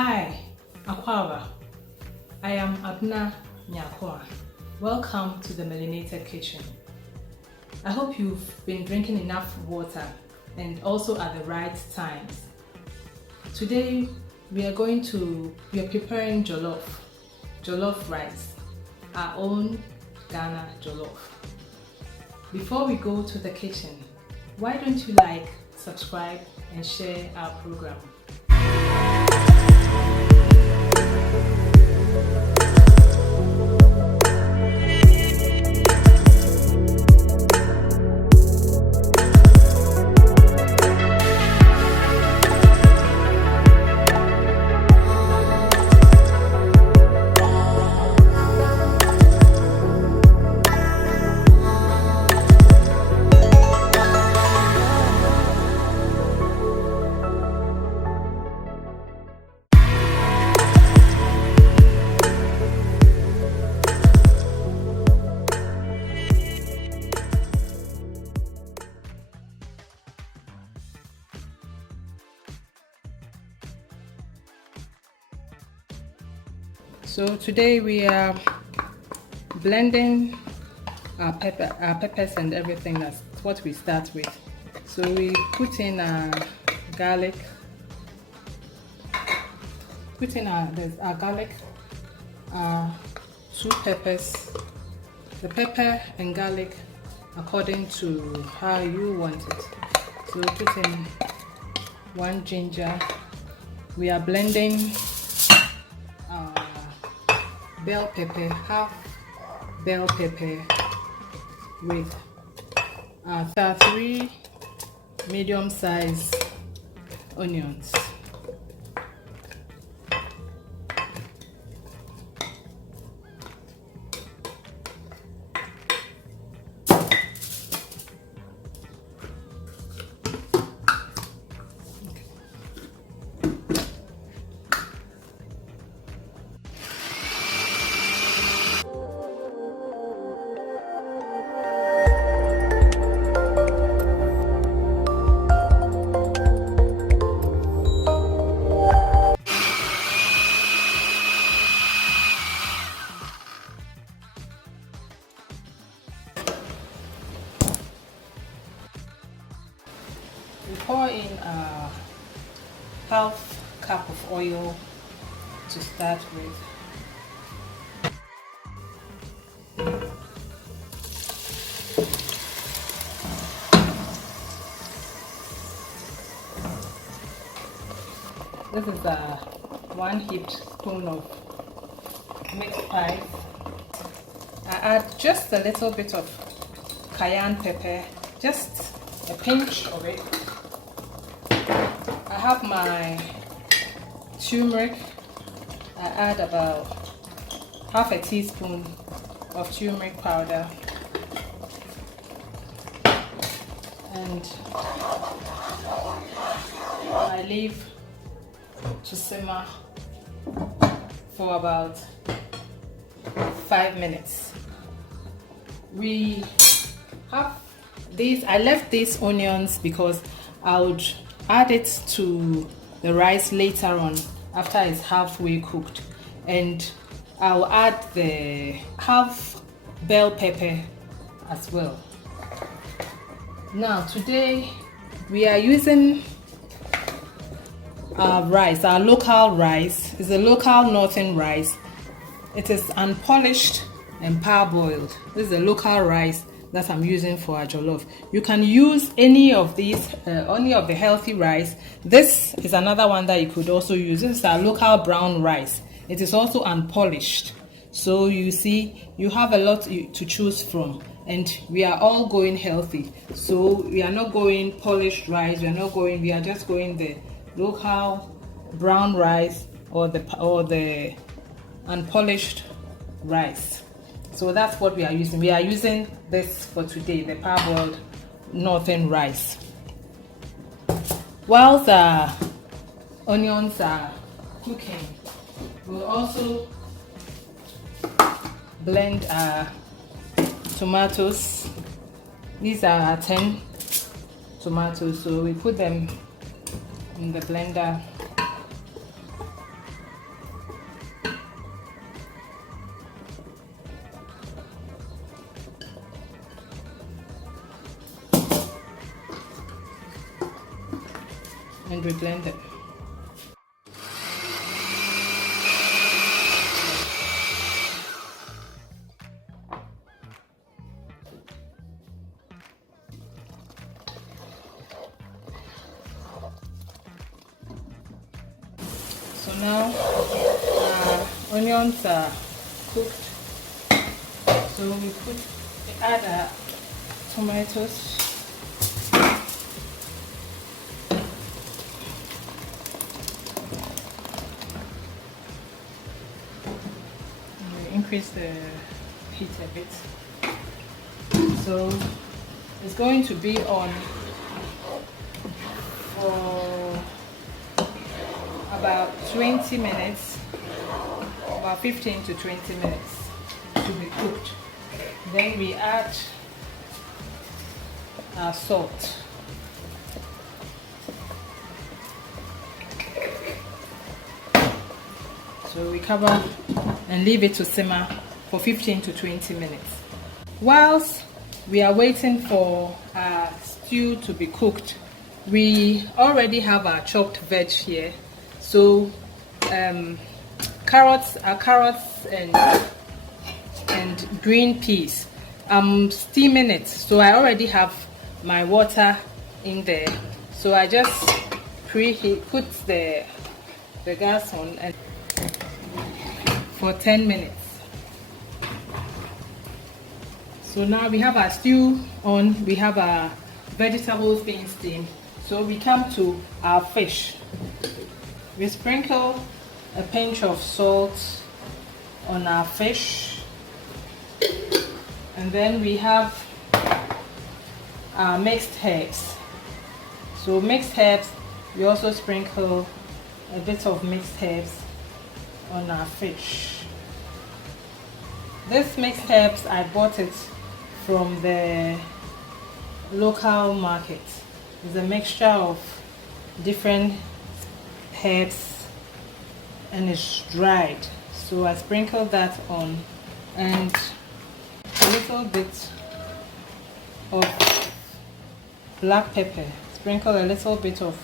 Hi, Akwawa. I am Abna Nyakwa. Welcome to the Melanated Kitchen. I hope you've been drinking enough water and also at the right times. Today we are preparing jollof rice, our own Ghana jollof. Before we go to the kitchen, why don't you like, subscribe and share our program? So today we are blending our peppers and everything. That's what we start with. So we put in our garlic. There's our garlic, 2 peppers. The pepper and garlic according to how you want it. So we put in 1 ginger. We are blending bell pepper, half bell pepper with 3 medium-sized onions. We pour in half cup of oil to start with. This is 1 heaped spoon of mixed spice. I add just a little bit of cayenne pepper, just a pinch of it. I have my turmeric. I add about half a teaspoon of turmeric powder, and I leave to simmer for about 5 minutes. We have these. I left these onions because I would add it to the rice later on after it's halfway cooked, and I'll add the half bell pepper as well. Now today we are using our rice, our local rice. It's a local northern rice. It is unpolished and parboiled. This is a local rice that I'm using for our jollof. You can use any of these, any of the healthy rice. This is another one that you could also use. This is our local brown rice. It is also unpolished. So you see, you have a lot to choose from, and we are all going healthy. So we are not going polished rice. We are just going the local brown rice or the unpolished rice. So that's what we are using. We are using this for today, the parboiled northern rice. While the onions are cooking, we'll also blend our tomatoes. These are 10 tomatoes, so we put them in the blender. and reblend them. So now our onions are cooked. So we add our tomatoes. We increase the heat a bit. So it's going to be on for about 20 minutes, about 15 to 20 minutes to be cooked. Then we add our salt. So we cover and leave it to simmer for 15 to 20 minutes. Whilst we are waiting for our stew to be cooked, we already have our chopped veg here. So carrots and green peas. I'm steaming it, so I already have my water in there. So I just put the gas on and for 10 minutes. So now we have our stew on, we have our vegetables being steamed. So we come to our fish. We sprinkle a pinch of salt on our fish, and then we have our mixed herbs. So mixed herbs, we also sprinkle a bit of mixed herbs on our fish. This mixed herbs, I bought it from the local market. It's a mixture of different herbs and it's dried. So I sprinkle that on, and a little bit of black pepper. Sprinkle a little bit of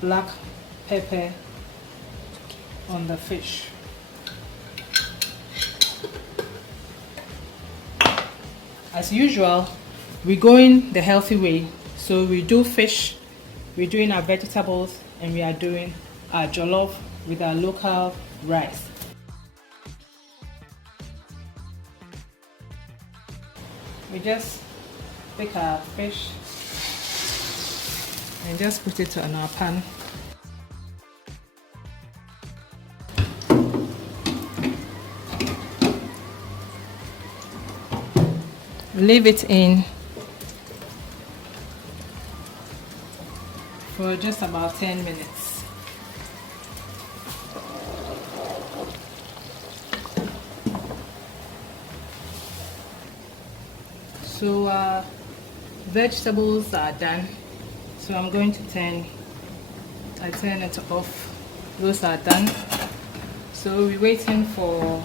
black pepper on the fish. As usual, we're going the healthy way. So we do fish, we're doing our vegetables, and we are doing our jollof with our local rice. We just take our fish and just put it on our pan. Leave it in for just about 10 minutes. So vegetables are done. So I'm going to turn it off. Those are done. So we're waiting for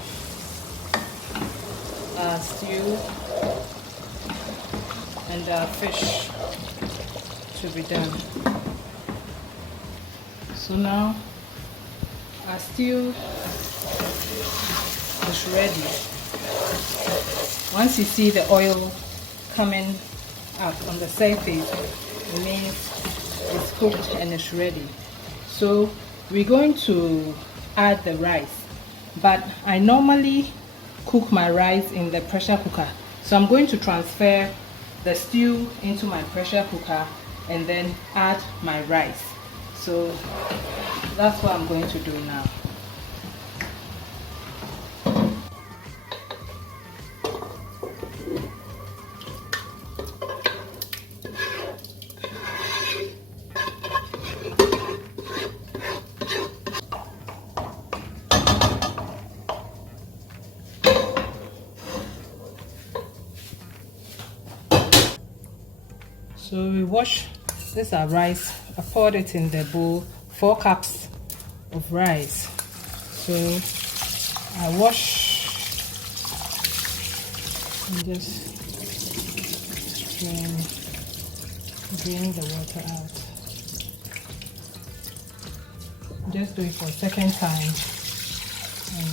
our stew and our fish to be done. So now our stew is ready. Once you see the oil coming up on the surface, it means it's cooked and it's ready. So we're going to add the rice, but I normally cook my rice in the pressure cooker. So I'm going to transfer the stew into my pressure cooker and then add my rice. So that's what I'm going to do now. So we wash this our rice. I poured it in the bowl, 4 cups of rice. So I wash and just drain the water out. Just do it for a second time. And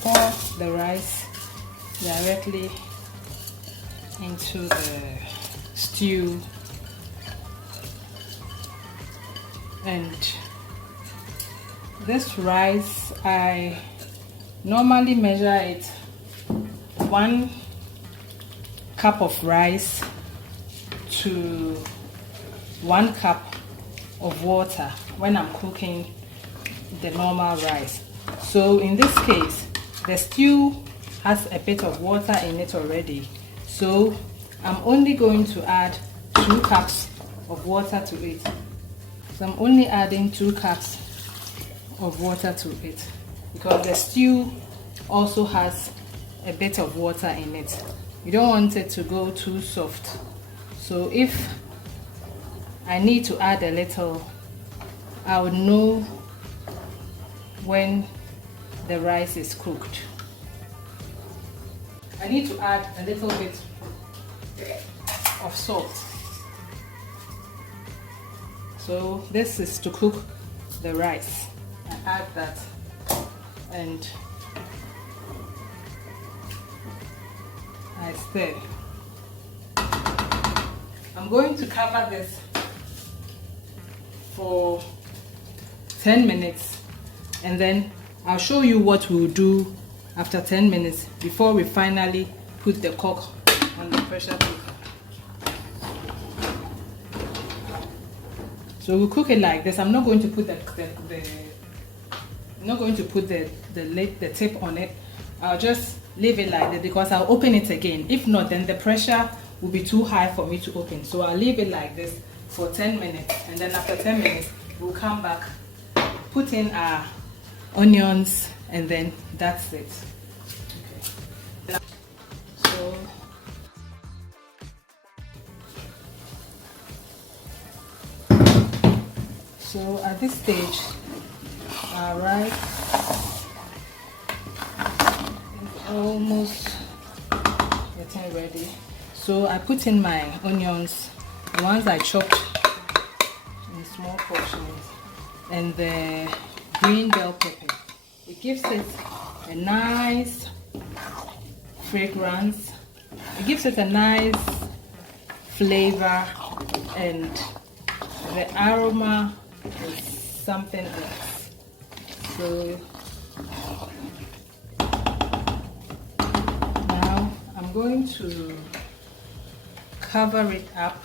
pour the rice directly into the stew, and this rice I normally measure it 1 cup of rice to 1 cup of water when I'm cooking the normal rice. So in this case, the stew has a bit of water in it already, so I'm only going to add 2 cups of water to it. So I'm only adding 2 cups of water to it because the stew also has a bit of water in it. You don't want it to go too soft. So if I need to add a little, I would know when the rice is cooked. I need to add a little bit of salt. So this is to cook the rice. I add that, and I stir. I'm going to cover this for 10 minutes, and then I'll show you what we'll do after 10 minutes before we finally put the cork on the pressure cooker. So we'll cook it like this. I'm not going to put the tip on it. I'll just leave it like that because I'll open it again. If not, then the pressure will be too high for me to open. So I'll leave it like this for 10 minutes, and then after 10 minutes we'll come back, put in our onions, and then that's it. Okay. So at this stage, our rice is almost getting ready. So I put in my onions, the ones I chopped in small portions, and the green bell pepper. It gives it a nice fragrance. It gives it a nice flavor, and the aroma is something else. So now I'm going to cover it up,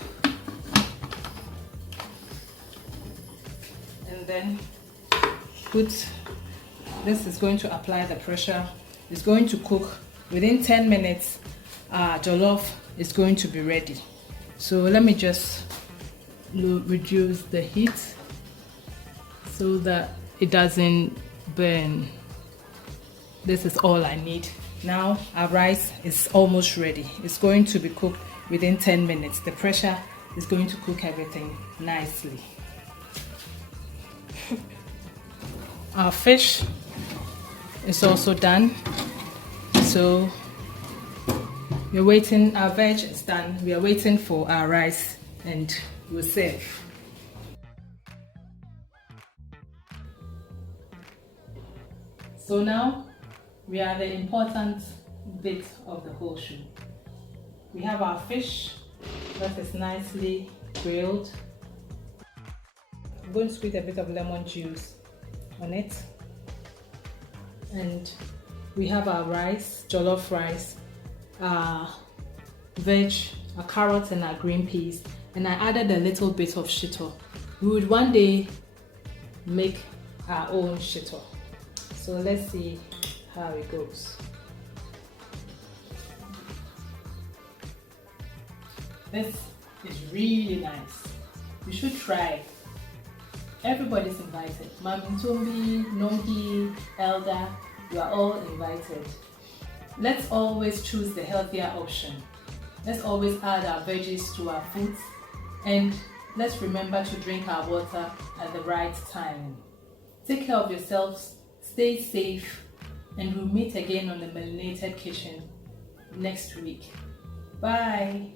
and then this is going to apply the pressure. It's going to cook within 10 minutes. Jollof is going to be ready. So let me just reduce the heat so that it doesn't burn. This is all I need. Now our rice is almost ready. It's going to be cooked within 10 minutes. The pressure is going to cook everything nicely. Our fish is also done. So we're waiting, our veg is done. We are waiting for our rice, and we'll serve. So now we are the important bit of the whole show. We have our fish that is nicely grilled. I'm going to squeeze a bit of lemon juice on it, and we have our rice, jollof rice, veg, our carrots, and our green peas, and I added a little bit of shito. We would one day make our own shito. So let's see how it goes. This is really nice. You should try. Everybody's invited. Mami Tumbi, Nongi, Elder, you are all invited. Let's always choose the healthier option. Let's always add our veggies to our foods, and let's remember to drink our water at the right time. Take care of yourselves, stay safe, and we'll meet again on the Melanated Kitchen next week. Bye.